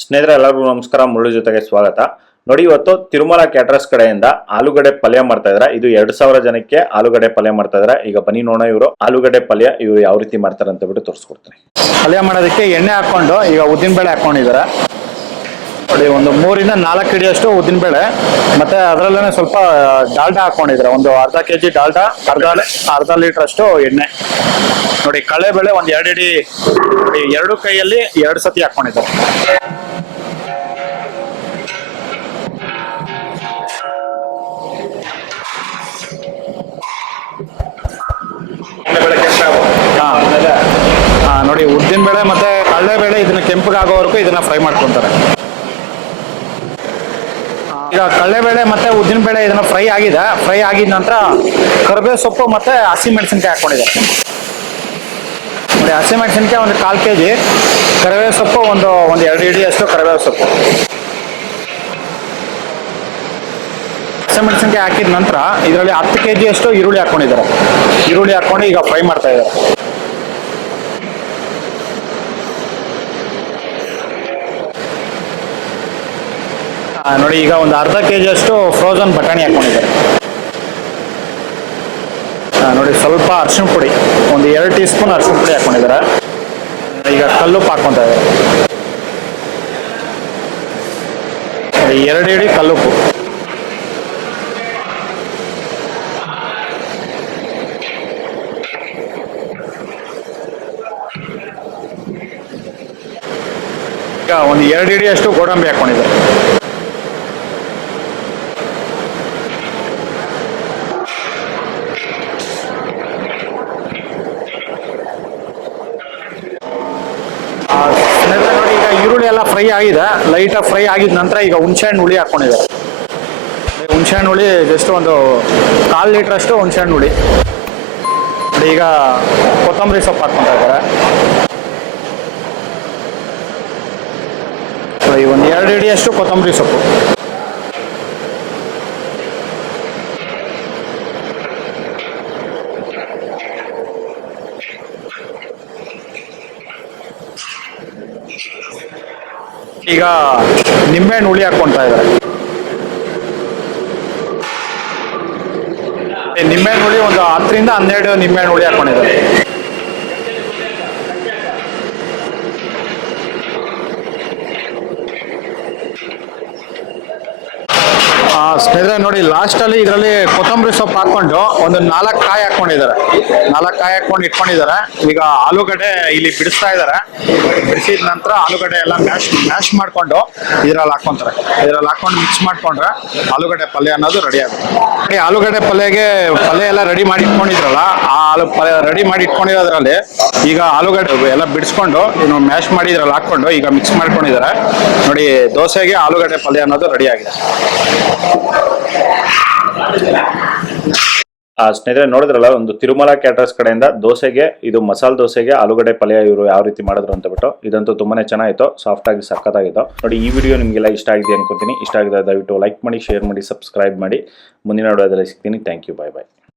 ಸ್ನೇಹಿತರೆ ಎಲ್ಲರಿಗೂ ನಮಸ್ಕಾರ. ಮುಳ್ಳು ಜೊತೆಗೆ ಸ್ವಾಗತ. ನೋಡಿ, ಇವತ್ತು ತಿರುಮಲ ಕ್ಯಾಟರರ್ಸ್ ಕಡೆಯಿಂದ ಆಲೂಗಡ್ಡೆ ಪಲ್ಯ ಮಾಡ್ತಾ ಇದ್ದಾರೆ. ಇದು 2000 ಜನಕ್ಕೆ ಆಲೂಗಡ್ಡೆ ಪಲ್ಯ ಮಾಡ್ತಾ ಇದ್ದಾರೆ. ಈಗ ಬನ್ನಿ ನೋಡೋಣ ಇವರು ಆಲೂಗಡ್ಡೆ ಪಲ್ಯ ಇವರು ಯಾವ ರೀತಿ ಮಾಡ್ತಾರೆ ಅಂತ ಬಿಟ್ಟು ತೋರಿಸ್ಕೊಡ್ತೀನಿ. ಪಲ್ಯ ಮಾಡೋದಕ್ಕೆ ಎಣ್ಣೆ ಹಾಕೊಂಡು ಈಗ ಉದ್ದಿನಬೇಳೆ ಹಾಕೊಂಡಿದ್ದಾರೆ. ನೋಡಿ, ಒಂದು 3 ಇಂದ 4 ಹಿಡಿಯಷ್ಟು ಉದ್ದಿನಬೇಳೆ, ಮತ್ತೆ ಅದರಲ್ಲೇ ಸ್ವಲ್ಪ ಡಾಲ್ಡಾ ಹಾಕೊಂಡಿದ್ದಾರೆ. ಒಂದು ಅರ್ಧ ಕೆಜಿ ಡಾಲ್ಡಾ, ಅರ್ಧ ಲೀಟರ್ ಅಷ್ಟು ಎಣ್ಣೆ. ನೋಡಿ, ಕಡಲೆಬೇಳೆ ಒಂದು 2 ಹಿಡಿ, ನೋಡಿ 2 ಕೈಯಲ್ಲಿ 2 ಸತಿ ಹಾಕೊಂಡಿದ್ದಾರೆ. ನೋಡಿ, ಉದ್ದಿನಬೇಳೆ ಮತ್ತೆ ಕಡಲೆಬೇಳೆ ಇದನ್ನ ಕೆಂಪಗಾಗೋವರೆಗೂ ಇದನ್ನ ಫ್ರೈ ಮಾಡ್ಕೊಂತಾರೆ. ಈಗ ಕಡಲೆಬೇಳೆ ಮತ್ತೆ ಉದ್ದಿನಬೇಳೆ ಇದನ್ನ ಫ್ರೈ ಆಗಿದ ನಂತರ ಕರಿಬೇವು ಸೊಪ್ಪು ಮತ್ತೆ ಹಸಿಮೆಣಸಿನಕಾಯಿ ಹಾಕೊಂಡಿದ್ದಾರೆ. ನೋಡಿ, ಹಸಿಮೆಣಸಿನಕಾಯಿ ಒಂದು 1/4 ಕೆಜಿ, ಕರಿಬೇವು ಸೊಪ್ಪು ಒಂದು 2 ಹಿಡಿಯಷ್ಟು ಕರಿಬೇವು ಸೊಪ್ಪು. ಹಸಿಮೆಣಸಿನಕಾಯಿ ಹಾಕಿದ ನಂತರ ಇದರಲ್ಲಿ 10 ಕೆಜಿ ಅಷ್ಟು ಈರುಳ್ಳಿ ಹಾಕೊಂಡಿದ್ದಾರೆ. ಈರುಳ್ಳಿ ಹಾಕೊಂಡು ಈಗ ಫ್ರೈ ಮಾಡ್ತಾ ಇದ್ದಾರೆ. ನೋಡಿ, ಈಗ ಒಂದು ಅರ್ಧ ಕೆಜಿ ಅಷ್ಟು ಫ್ರೋಸನ್ ಬಟಾಣಿ ಹಾಕೊಂಡಿದ್ದಾರೆ. ನೋಡಿ, ಸ್ವಲ್ಪ ಅರಿಶಿಣ ಪುಡಿ, ಒಂದು 2 ಟೀ ಸ್ಪೂನ್ ಅರಿಶಿಣ ಪುಡಿ ಹಾಕೊಂಡಿದ್ದಾರೆ. ಈಗ ಕಲ್ಲುಪ್ಪು ಹಾಕೊಂತ ಇದ್ದಾರೆ. 2 ಹಿಡಿ ಕಲ್ಲುಪ್ಪು. ಈಗ ಒಂದು 2 ಹಿಡಿ ಅಷ್ಟು ಗೋಡಂಬಿ ಹಾಕೊಂಡಿದ್ದಾರೆ. ನೋಡಿ, ಈಗ ಈರುಳ್ಳಿ ಎಲ್ಲ ಫ್ರೈ ಆಗಿದೆ. ಲೈಟಾಗಿ ಫ್ರೈ ಆಗಿದ ನಂತರ ಈಗ ಹುಣಸೆಹಣ್ಣು ಹುಳಿ ಹಾಕೊಂಡಿದ್ದಾರೆ. ಹುಣಸೆಹಣ್ಣು ಹುಳಿ ಜಸ್ಟ್ ಒಂದು 1/4 ಲೀಟರ್ ಅಷ್ಟು ಹುಣಸೆಹಣ್ಣು ಹುಳಿ. ನೋಡಿ, ಈಗ ಕೊತ್ತಂಬರಿ ಸೊಪ್ಪು ಹಾಕ್ಕೊಂತ ಇದ್ದಾರೆ. ಒಂದು 2 ಹಿಡಿಯಷ್ಟು ಕೊತ್ತಂಬರಿ ಸೊಪ್ಪು. ಈಗ ನಿಂಬೆಹಣ್ಣು ಹುಳಿ ಹಾಕ್ಕೊಂತ ಇದ್ದಾರೆ. ನಿಂಬೆಹಣ್ಣು ಹುಳಿ ಒಂದು 10 ರಿಂದ 12 ನಿಂಬೆಹಣ್ಣು ಹುಳಿ ಹಾಕೊಂಡಿದ್ದಾರೆ. ಸ್ನೇಹಿತರೆ ನೋಡಿ, ಲಾಸ್ಟಲ್ಲಿ ಇದರಲ್ಲಿ ಕೊತ್ತಂಬರಿ ಸೊಪ್ಪು ಹಾಕೊಂಡು ಒಂದು 4 ಕಾಯಿ ಹಾಕೊಂಡಿದ್ದಾರೆ. 4 ಕಾಯಿ ಹಾಕೊಂಡು ಇಟ್ಕೊಂಡಿದ್ದಾರೆ. ಈಗ ಆಲೂಗಡ್ಡೆ ಇಲ್ಲಿ ಬಿಡಿಸ್ತಾ ಇದ್ದಾರೆ. ಬಿಡಿಸಿದ ನಂತರ ಆಲೂಗಡ್ಡೆ ಎಲ್ಲ ಮ್ಯಾಶ್ ಮಾಡಿಕೊಂಡು ಇದರಲ್ಲಿ ಹಾಕ್ಕೊಂತಾರೆ. ಇದರಲ್ಲಿ ಹಾಕೊಂಡು ಮಿಕ್ಸ್ ಮಾಡಿಕೊಂಡ್ರೆ ಆಲೂಗಡ್ಡೆ ಪಲ್ಯ ಅನ್ನೋದು ರೆಡಿ ಆಗುತ್ತೆ. ಆಲೂಗಡ್ಡೆ ಪಲ್ಯ ಎಲ್ಲ ರೆಡಿ ಮಾಡಿ ಇಟ್ಕೊಂಡಿದ್ರಲ್ಲ, ರೆಡಿ ಮಾಡಿ ಇಟ್ಕೊಂಡಿರೋದ್ರಲ್ಲಿ ಈಗ ಆಲೂಗಡ್ಡೆ ಎಲ್ಲ ಬಿಡಿಸ್ಕೊಂಡು ಇನ್ನು ಮ್ಯಾಶ್ ಮಾಡಿ ಇದ್ರಲ್ಲಿ ಹಾಕೊಂಡು ಈಗ ಮಿಕ್ಸ್ ಮಾಡ್ಕೊಂಡಿದ್ದಾರೆ. ನೋಡಿ, ದೋಸೆಗೆ ಆಲೂಗಡ್ಡೆ ಪಲ್ಯ ಅನ್ನೋದು ರೆಡಿ ಆಗಿದೆ. ಸ್ನೇಹಿತರೆ ನೋಡಿದ್ರಲ್ಲ, ಒಂದು ತಿರುಮಲ ಕ್ಯಾಟರರ್ಸ್ ಕಡೆಯಿಂದ ದೋಸೆಗೆ, ಇದು ಮಸಾಲೆ ದೋಸೆಗೆ ಆಲೂಗಡ್ಡೆ ಪಲ್ಯ ಇವರು ಯಾವ ರೀತಿ ಮಾಡಿದ್ರು ಅಂತ ಬಿಟ್ಟು. ಇದಂತೂ ತುಂಬಾನೇ ಚೆನ್ನಾಗಿತ್ತು, ಸಾಫ್ಟ್ ಆಗಿ ಸಖತ್ತಾಗಿತ್ತು. ನೋಡಿ, ಈ ವಿಡಿಯೋ ನಿಮಗೆಲ್ಲ ಇಷ್ಟ ಆಗಿದೆ ಅನ್ಕೋತೀನಿ. ಇಷ್ಟ ಆಗಿದೆ ದಯವಿಟ್ಟು ಲೈಕ್ ಮಾಡಿ, ಶೇರ್ ಮಾಡಿ, ಸಬ್ಸ್ಕ್ರೈಬ್ ಮಾಡಿ. ಮುಂದಿನ ವಿಡಿಯೋದಲ್ಲಿ ಸಿಗ್ತೀನಿ. Thank you, bye bye.